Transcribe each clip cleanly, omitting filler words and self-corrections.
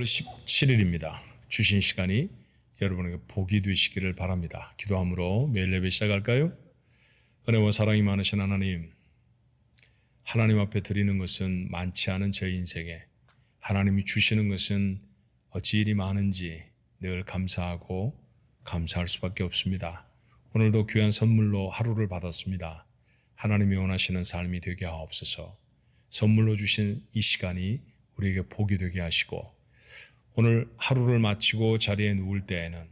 8월 17일입니다. 주신 시간이 여러분에게 복이 되시기를 바랍니다. 기도함으로 매일 예배 시작할까요? 은혜와 사랑이 많으신 하나님, 하나님 앞에 드리는 것은 많지 않은 저희 인생에 하나님이 주시는 것은 어찌 이리 많은지 늘 감사하고 감사할 수밖에 없습니다. 오늘도 귀한 선물로 하루를 받았습니다. 하나님이 원하시는 삶이 되게 하옵소서. 선물로 주신 이 시간이 우리에게 복이 되게 하시고, 오늘 하루를 마치고 자리에 누울 때에는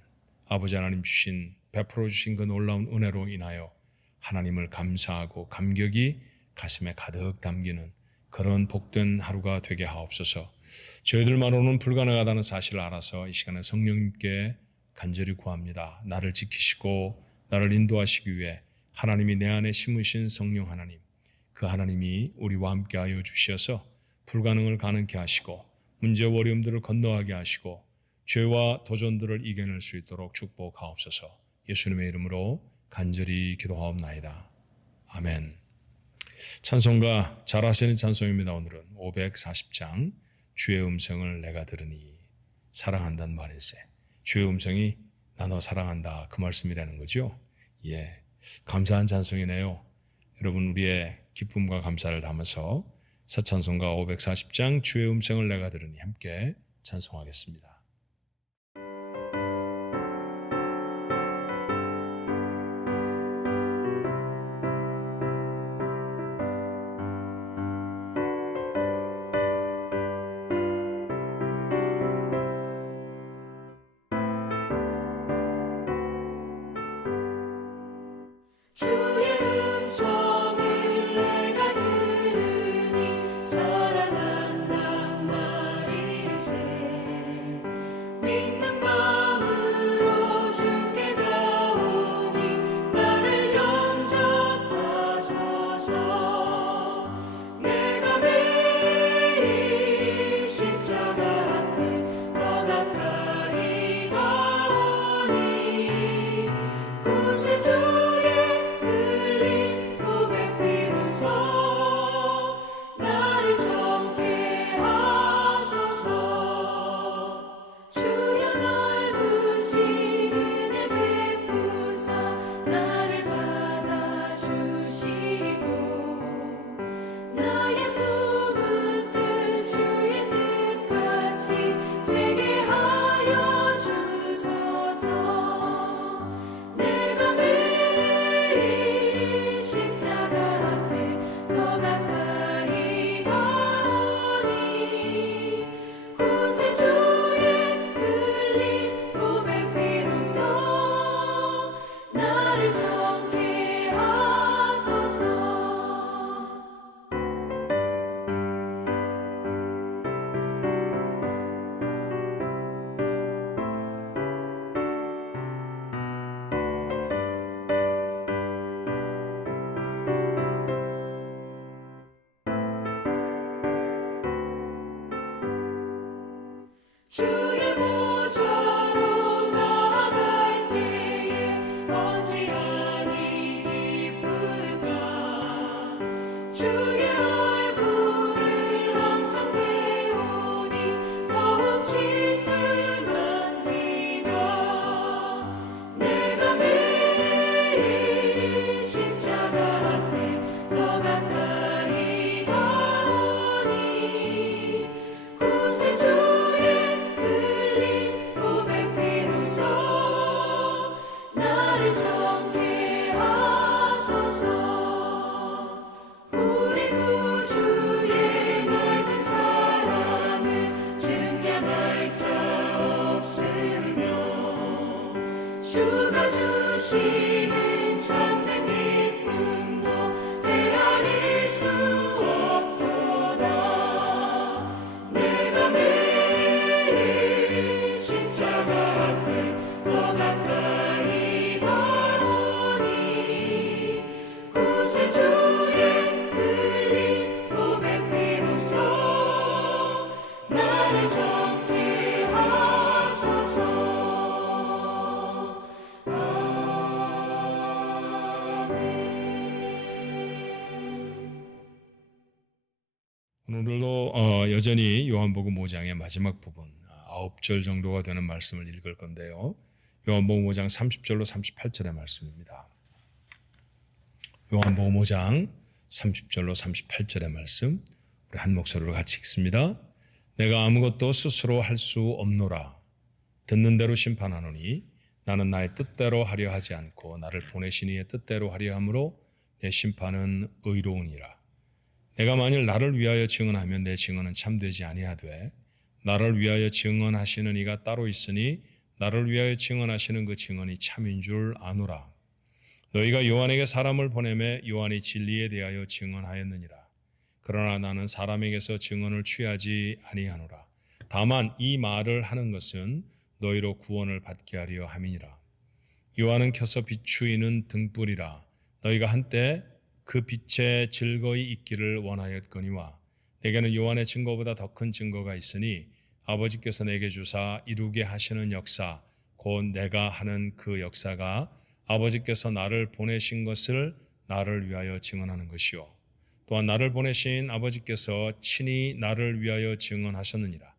아버지 하나님 주신, 베풀어 주신 그 놀라운 은혜로 인하여 하나님을 감사하고 감격이 가슴에 가득 담기는 그런 복된 하루가 되게 하옵소서. 저희들만으로는 불가능하다는 사실을 알아서 이 시간에 성령님께 간절히 구합니다. 나를 지키시고 나를 인도하시기 위해 하나님이 내 안에 심으신 성령 하나님, 그 하나님이 우리와 함께하여 주시어서 불가능을 가능케 하시고 문제와 어려움들을 건너가게 하시고 죄와 도전들을 이겨낼 수 있도록 축복하옵소서. 예수님의 이름으로 간절히 기도하옵나이다. 아멘. 찬송가 잘하시는 찬송입니다. 오늘은 540장 주의 음성을 내가 들으니 사랑한다는 말일세. 주의 음성이 나 너 사랑한다, 그 말씀이라는 거죠. 예, 감사한 찬송이네요. 여러분, 우리의 기쁨과 감사를 담아서 사찬송가 540장 주의 음성을 내가 들으니 함께 찬송하겠습니다. 주의 보좌로 나아갈 때에 어찌하니 기쁠까. 주의 얼굴을 항상 배우니 더욱 친근합니다. 내가 매일 십자가 앞에 더 가까이 가오니 구세주 나를 정케 하소서. 우리 구주의 넓은 사랑을 증명할 자 없으며 주가 주시는 참된 기쁨도 헤아릴 수 없도다. 내가 매일 십자가 앞에 더 가까이 가오니 구세주의 흘린 고백비로소 나를 정케 하소서. 오늘도 여전히 요한복음 5장의 마지막 부분, 9절 정도가 되는 말씀을 읽을 건데요. 요한복음 5장 30절로 38절의 말씀입니다. 요한복음 5장 30절로 38절의 말씀, 우리 한 목소리로 같이 읽습니다. 내가 아무것도 스스로 할 수 없노라. 듣는 대로 심판하노니 나는 나의 뜻대로 하려 하지 않고 나를 보내신 이의 뜻대로 하려 함으로 내 심판은 의로우니라. 내가 만일 나를 위하여 증언하면 내 증언은 참되지 아니하되 나를 위하여 증언하시는 이가 따로 있으니 나를 위하여 증언하시는 그 증언이 참인 줄 아노라. 너희가 요한에게 사람을 보내매 요한이 진리에 대하여 증언하였느니라. 그러나 나는 사람에게서 증언을 취하지 아니하노라. 다만 이 말을 하는 것은 너희로 구원을 받게 하려 함이니라. 요한은 켜서 비추이는 등불이라. 너희가 한때 그 빛에 즐거이 있기를 원하였거니와 내게는 요한의 증거보다 더 큰 증거가 있으니 아버지께서 내게 주사 이루게 하시는 역사, 곧 내가 하는 그 역사가 아버지께서 나를 보내신 것을 나를 위하여 증언하는 것이요. 또한 나를 보내신 아버지께서 친히 나를 위하여 증언하셨느니라.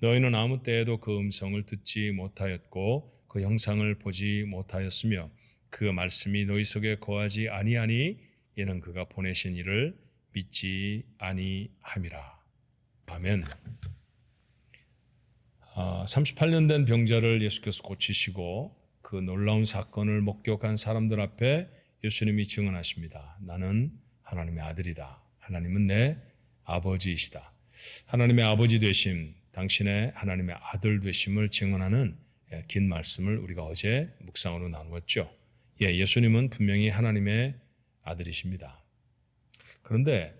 너희는 아무 때에도 그 음성을 듣지 못하였고 그 형상을 보지 못하였으며 그 말씀이 너희 속에 거하지 아니하니 이는 그가 보내신 이를 믿지 아니함이라. 아멘. 38년 된 병자를 예수께서 고치시고 그 놀라운 사건을 목격한 사람들 앞에 예수님이 증언하십니다. 나는 하나님의 아들이다. 하나님은 내 아버지이시다. 하나님의 아버지 되심, 당신의 하나님의 아들 되심을 증언하는 긴 말씀을 우리가 어제 묵상으로 나누었죠. 예수님은 분명히 하나님의 아들이십니다. 그런데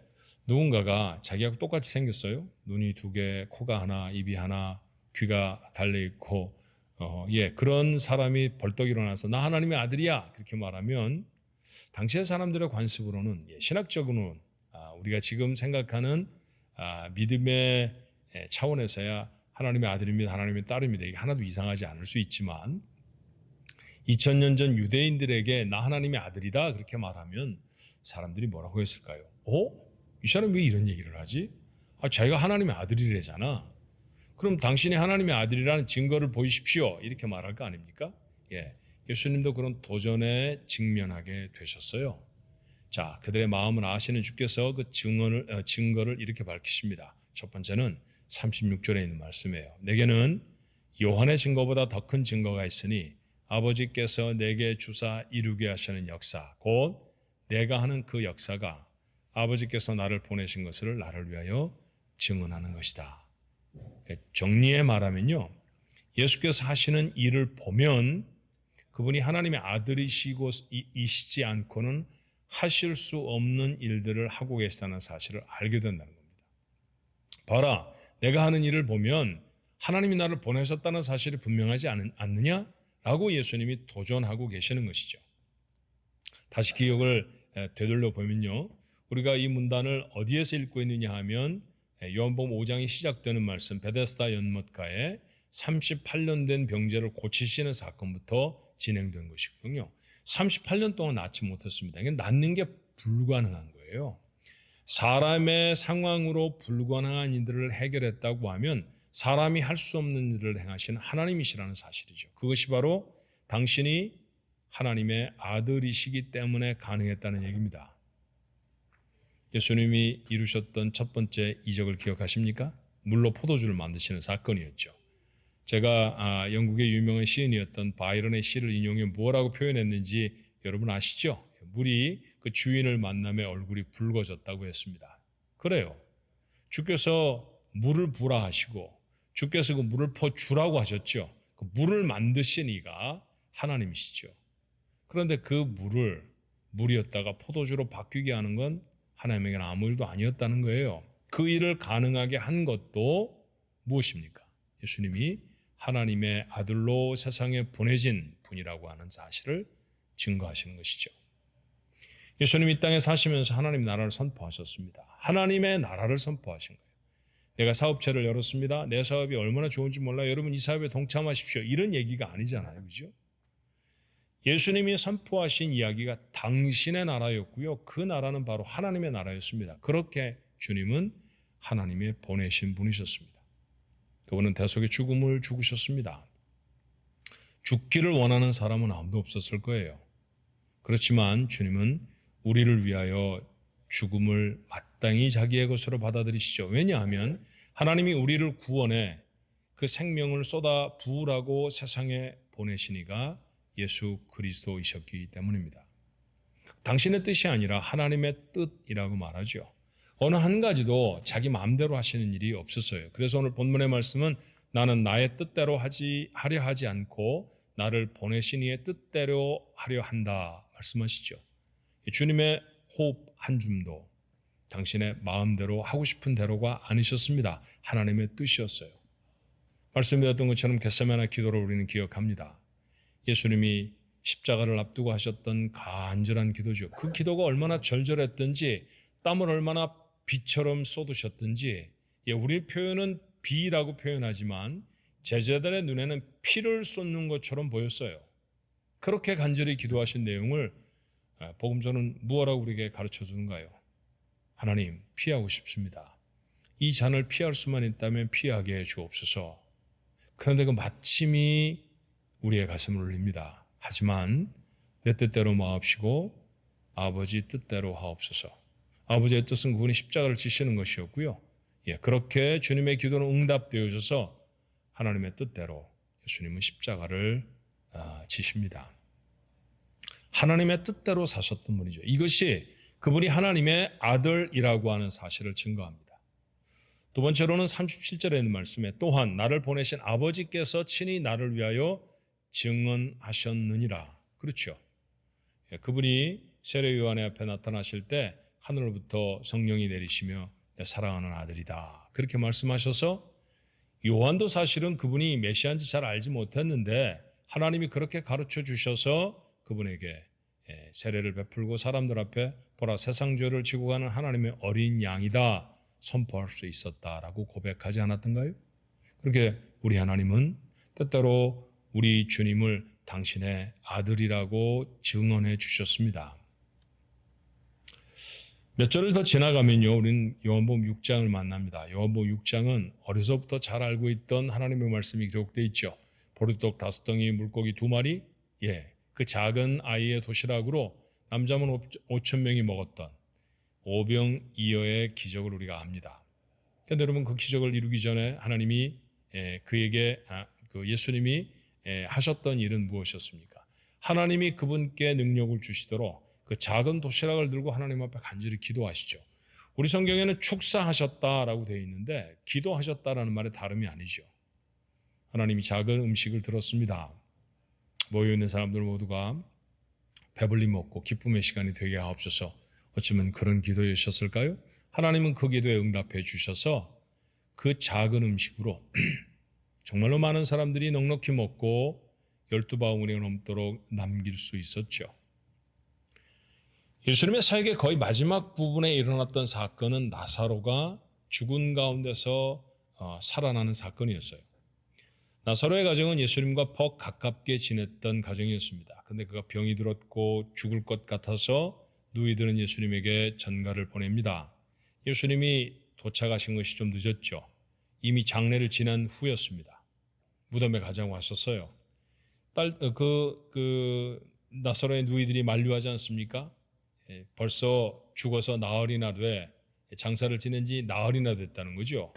누군가가 자기하고 똑같이 생겼어요. 눈이 두 개, 코가 하나, 입이 하나, 귀가 달려있고 그런 사람이 벌떡 일어나서 나 하나님의 아들이야 그렇게 말하면 당시의 사람들의 관습으로는 신학적으로는 우리가 지금 생각하는 믿음의 차원에서야 하나님의 아들입니다. 하나님의 딸입니다. 이게 하나도 이상하지 않을 수 있지만 2000년 전 유대인들에게 나 하나님의 아들이다 그렇게 말하면 사람들이 뭐라고 했을까요? 이 사람이 왜 이런 얘기를 하지? 자기가 하나님의 아들이래잖아. 그럼 당신이 하나님의 아들이라는 증거를 보이십시오. 이렇게 말할 거 아닙니까? 예수님도 그런 도전에 직면하게 되셨어요. 자, 그들의 마음을 아시는 주께서 그 증거를 이렇게 밝히십니다. 첫 번째는 36절에 있는 말씀이에요. 내게는 요한의 증거보다 더 큰 증거가 있으니 아버지께서 내게 주사 이루게 하시는 역사, 곧 내가 하는 그 역사가 아버지께서 나를 보내신 것을 나를 위하여 증언하는 것이다. 정리해 말하면요, 예수께서 하시는 일을 보면 그분이 하나님의 아들이시지 않고는 하실 수 없는 일들을 하고 계시다는 사실을 알게 된다는 겁니다. 봐라, 내가 하는 일을 보면 하나님이 나를 보내셨다는 사실이 분명하지 않느냐라고 예수님이 도전하고 계시는 것이죠. 다시 기억을 되돌려 보면요, 우리가 이 문단을 어디에서 읽고 있느냐 하면 요한복음 5장이 시작되는 말씀, 베데스다 연못가에 38년 된 병자를 고치시는 사건부터 진행된 것이거든요. 38년 동안 낫지 못했습니다. 이게 낫는 게 불가능한 거예요. 사람의 상황으로 불가능한 일들을 해결했다고 하면 사람이 할 수 없는 일을 행하신 하나님이시라는 사실이죠. 그것이 바로 당신이 하나님의 아들이시기 때문에 가능했다는 얘기입니다. 예수님이 이루셨던 첫 번째 이적을 기억하십니까? 물로 포도주를 만드시는 사건이었죠. 제가 영국의 유명한 시인이었던 바이런의 시를 인용해 뭐라고 표현했는지 여러분 아시죠? 물이 그 주인을 만남에 얼굴이 붉어졌다고 했습니다. 그래요. 주께서 물을 부라 하시고 주께서 그 물을 퍼주라고 하셨죠. 그 물을 만드신 이가 하나님이시죠. 그런데 그 물이었다가 포도주로 바뀌게 하는 건 하나님에게는 아무 일도 아니었다는 거예요. 그 일을 가능하게 한 것도 무엇입니까? 예수님이 하나님의 아들로 세상에 보내진 분이라고 하는 사실을 증거하시는 것이죠. 예수님이 이 땅에 사시면서 하나님 나라를 선포하셨습니다. 하나님의 나라를 선포하신 거예요. 내가 사업체를 열었습니다. 내 사업이 얼마나 좋은지 몰라요. 여러분 이 사업에 동참하십시오. 이런 얘기가 아니잖아요. 그죠? 예수님이 선포하신 이야기가 당신의 나라였고요. 그 나라는 바로 하나님의 나라였습니다. 그렇게 주님은 하나님의 보내신 분이셨습니다. 그분은 대속의 죽음을 죽으셨습니다. 죽기를 원하는 사람은 아무도 없었을 거예요. 그렇지만 주님은 우리를 위하여 죽음을 마땅히 자기의 것으로 받아들이시죠. 왜냐하면 하나님이 우리를 구원해 그 생명을 쏟아 부으라고 세상에 보내시니가 예수 그리스도이셨기 때문입니다. 당신의 뜻이 아니라 하나님의 뜻이라고 말하죠. 어느 한 가지도 자기 마음대로 하시는 일이 없었어요. 그래서 오늘 본문의 말씀은 나는 나의 뜻대로 하려 하지 않고 나를 보내신 이의 뜻대로 하려 한다 말씀하시죠. 주님의 호흡 한 줌도 당신의 마음대로 하고 싶은 대로가 아니셨습니다. 하나님의 뜻이었어요. 말씀드렸던 것처럼 겟세마네 기도를 우리는 기억합니다. 예수님이 십자가를 앞두고 하셨던 간절한 기도죠. 그 기도가 얼마나 절절했던지 땀을 얼마나 비처럼 쏟으셨던지, 우리 표현은 비라고 표현하지만 제자들의 눈에는 피를 쏟는 것처럼 보였어요. 그렇게 간절히 기도하신 내용을 복음서는 무엇라고 우리에게 가르쳐 주는가요? 하나님, 피하고 싶습니다. 이 잔을 피할 수만 있다면 피하게 해 주옵소서. 그런데 그 마침이 우리의 가슴을 울립니다. 하지만 내 뜻대로 마옵시고 아버지 뜻대로 하옵소서. 아버지의 뜻은 그분이 십자가를 지시는 것이었고요. 그렇게 주님의 기도는 응답되어져서 하나님의 뜻대로 예수님은 십자가를 지십니다. 하나님의 뜻대로 사셨던 분이죠. 이것이 그분이 하나님의 아들이라고 하는 사실을 증거합니다. 두 번째로는 37절에 있는 말씀에 또한 나를 보내신 아버지께서 친히 나를 위하여 증언하셨느니라. 그렇죠. 그분이 세례 요한의 앞에 나타나실 때 하늘로부터 성령이 내리시며 내 사랑하는 아들이다. 그렇게 말씀하셔서 요한도 사실은 그분이 메시아인지 잘 알지 못했는데 하나님이 그렇게 가르쳐 주셔서 그분에게 세례를 베풀고 사람들 앞에 보라 세상 죄를 지고 가는 하나님의 어린 양이다 선포할 수 있었다라고 고백하지 않았던가요? 그렇게 우리 하나님은 때때로 우리 주님을 당신의 아들이라고 증언해 주셨습니다. 몇 절을 더 지나가면요, 우리는 요한복음 6장을 만납니다. 요한복음 6장은 어려서부터 잘 알고 있던 하나님의 말씀이 기록되어 있죠. 보리떡 5덩이, 물고기 2마리, 그 작은 아이의 도시락으로 남자만 5,000명이 먹었던 오병이어의 기적을 우리가 압니다. 그런데 여러분 그 기적을 이루기 전에 하나님이 그에게 예수님이 하셨던 일은 무엇이었습니까? 하나님이 그분께 능력을 주시도록 그 작은 도시락을 들고 하나님 앞에 간절히 기도하시죠. 우리 성경에는 축사하셨다라고 되어 있는데 기도하셨다라는 말의 다름이 아니죠. 하나님이 작은 음식을 들었습니다. 모여있는 사람들 모두가 배불리 먹고 기쁨의 시간이 되게 하옵소서. 어쩌면 그런 기도이셨을까요? 하나님은 그 기도에 응답해 주셔서 그 작은 음식으로 정말로 많은 사람들이 넉넉히 먹고 12바구니가 넘도록 남길 수 있었죠. 예수님의 사역의 거의 마지막 부분에 일어났던 사건은 나사로가 죽은 가운데서 살아나는 사건이었어요. 나사로의 가정은 예수님과 퍽 가깝게 지냈던 가정이었습니다. 그런데 그가 병이 들었고 죽을 것 같아서 누이들은 예수님에게 전가를 보냅니다. 예수님이 도착하신 것이 좀 늦었죠. 이미 장례를 지난 후였습니다. 무덤에 가자고 하셨어요. 나사로의 누이들이 만류하지 않습니까? 벌써 죽어서 나흘이나 돼 장사를 지낸 지 나흘이나 됐다는 거죠.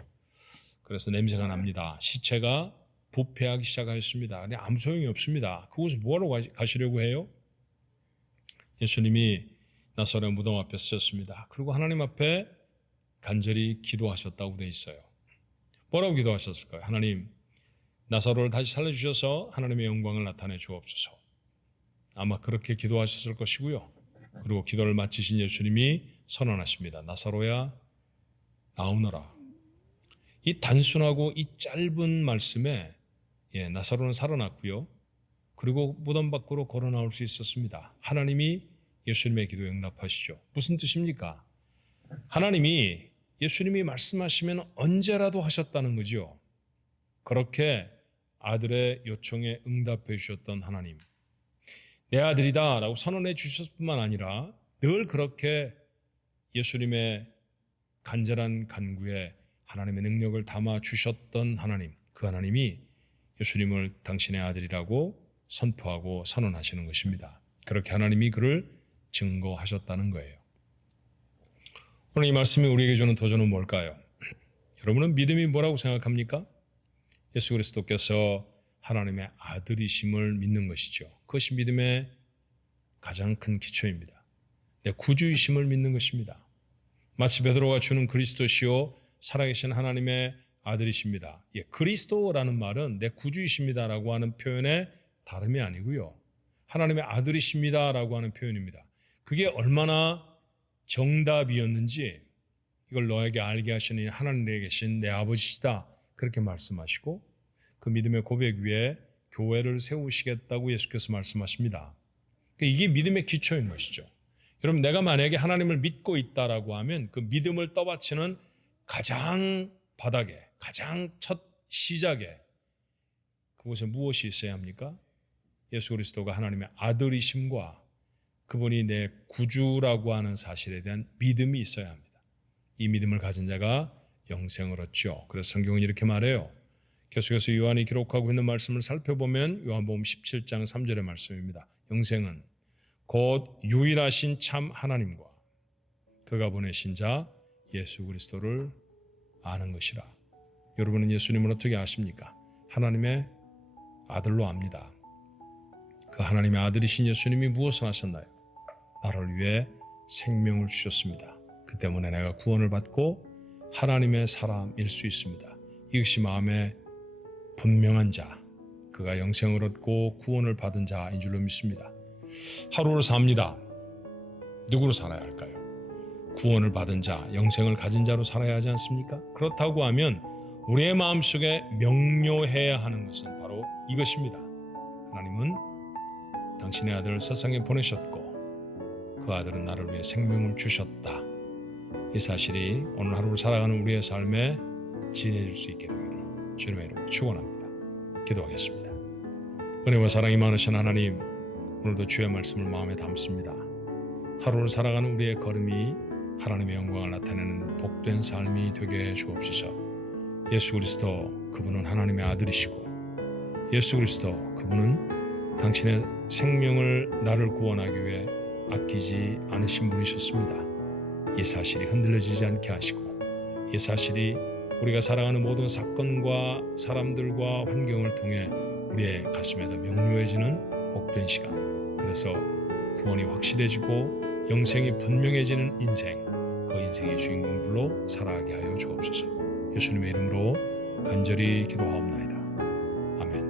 그래서 냄새가 납니다. 시체가 부패하기 시작하였습니다. 근데 아무 소용이 없습니다. 그곳에 뭐하러 가시려고 해요? 예수님이 나사로의 무덤 앞에 서셨습니다. 그리고 하나님 앞에 간절히 기도하셨다고 되어 있어요. 뭐라고 기도하셨을까요? 하나님, 나사로를 다시 살려주셔서 하나님의 영광을 나타내 주옵소서. 아마 그렇게 기도하셨을 것이고요. 그리고 기도를 마치신 예수님이 선언하십니다. 나사로야, 나오너라. 이 단순하고 이 짧은 말씀에 나사로는 살아났고요. 그리고 무덤 밖으로 걸어 나올 수 있었습니다. 하나님이 예수님의 기도에 응답하시죠. 무슨 뜻입니까? 하나님이 예수님이 말씀하시면 언제라도 하셨다는 거죠. 그렇게 아들의 요청에 응답해 주셨던 하나님. 내 아들이다 라고 선언해 주셨을 뿐만 아니라 늘 그렇게 예수님의 간절한 간구에 하나님의 능력을 담아 주셨던 하나님. 그 하나님이 예수님을 당신의 아들이라고 선포하고 선언하시는 것입니다. 그렇게 하나님이 그를 증거하셨다는 거예요. 오늘 이 말씀이 우리에게 주는 도전은 뭘까요? 여러분은 믿음이 뭐라고 생각합니까? 예수 그리스도께서 하나님의 아들이심을 믿는 것이죠. 그것이 믿음의 가장 큰 기초입니다. 내 구주이심을 믿는 것입니다. 마치 베드로가 주는 그리스도시요 살아계신 하나님의 아들이십니다. 그리스도라는 말은 내 구주이십니다라고 하는 표현의 다름이 아니고요. 하나님의 아들이십니다라고 하는 표현입니다. 그게 얼마나 정답이었는지 이걸 너에게 알게 하시는 하나님에 계신 내 아버지시다 그렇게 말씀하시고 그 믿음의 고백 위에 교회를 세우시겠다고 예수께서 말씀하십니다. 이게 믿음의 기초인 것이죠. 여러분 내가 만약에 하나님을 믿고 있다라고 하면 그 믿음을 떠받치는 가장 바닥에 가장 첫 시작에 그곳에 무엇이 있어야 합니까? 예수 그리스도가 하나님의 아들이심과 그분이 내 구주라고 하는 사실에 대한 믿음이 있어야 합니다. 이 믿음을 가진 자가 영생을 얻죠. 그래서 성경은 이렇게 말해요. 계속해서 요한이 기록하고 있는 말씀을 살펴보면 요한복음 17장 3절의 말씀입니다. 영생은 곧 유일하신 참 하나님과 그가 보내신 자 예수 그리스도를 아는 것이라. 여러분은 예수님을 어떻게 아십니까? 하나님의 아들로 압니다. 그 하나님의 아들이신 예수님이 무엇을 하셨나요? 나를 위해 생명을 주셨습니다. 그 때문에 내가 구원을 받고 하나님의 사람일 수 있습니다. 이것이 마음에 분명한 자, 그가 영생을 얻고 구원을 받은 자인 줄로 믿습니다. 하루를 삽니다. 누구로 살아야 할까요? 구원을 받은 자, 영생을 가진 자로 살아야 하지 않습니까? 그렇다고 하면 우리의 마음속에 명료해야 하는 것은 바로 이것입니다. 하나님은 당신의 아들을 세상에 보내셨고 그 아들은 나를 위해 생명을 주셨다. 이 사실이 오늘 하루를 살아가는 우리의 삶에 지내질 수 있게 되기를 주님의 이름으로 축원합니다. 기도하겠습니다. 은혜와 사랑이 많으신 하나님, 오늘도 주의 말씀을 마음에 담습니다. 하루를 살아가는 우리의 걸음이 하나님의 영광을 나타내는 복된 삶이 되게 해 주옵소서. 예수 그리스도 그분은 하나님의 아들이시고 예수 그리스도 그분은 당신의 생명을 나를 구원하기 위해 아끼지 않으신 분이셨습니다. 이 사실이 흔들려지지 않게 하시고 이 사실이 우리가 살아가는 모든 사건과 사람들과 환경을 통해 우리의 가슴에 더 명료해지는 복된 시간, 그래서 구원이 확실해지고 영생이 분명해지는 인생, 그 인생의 주인공들로 살아가게 하여 주옵소서. 예수님의 이름으로 간절히 기도하옵나이다. 아멘.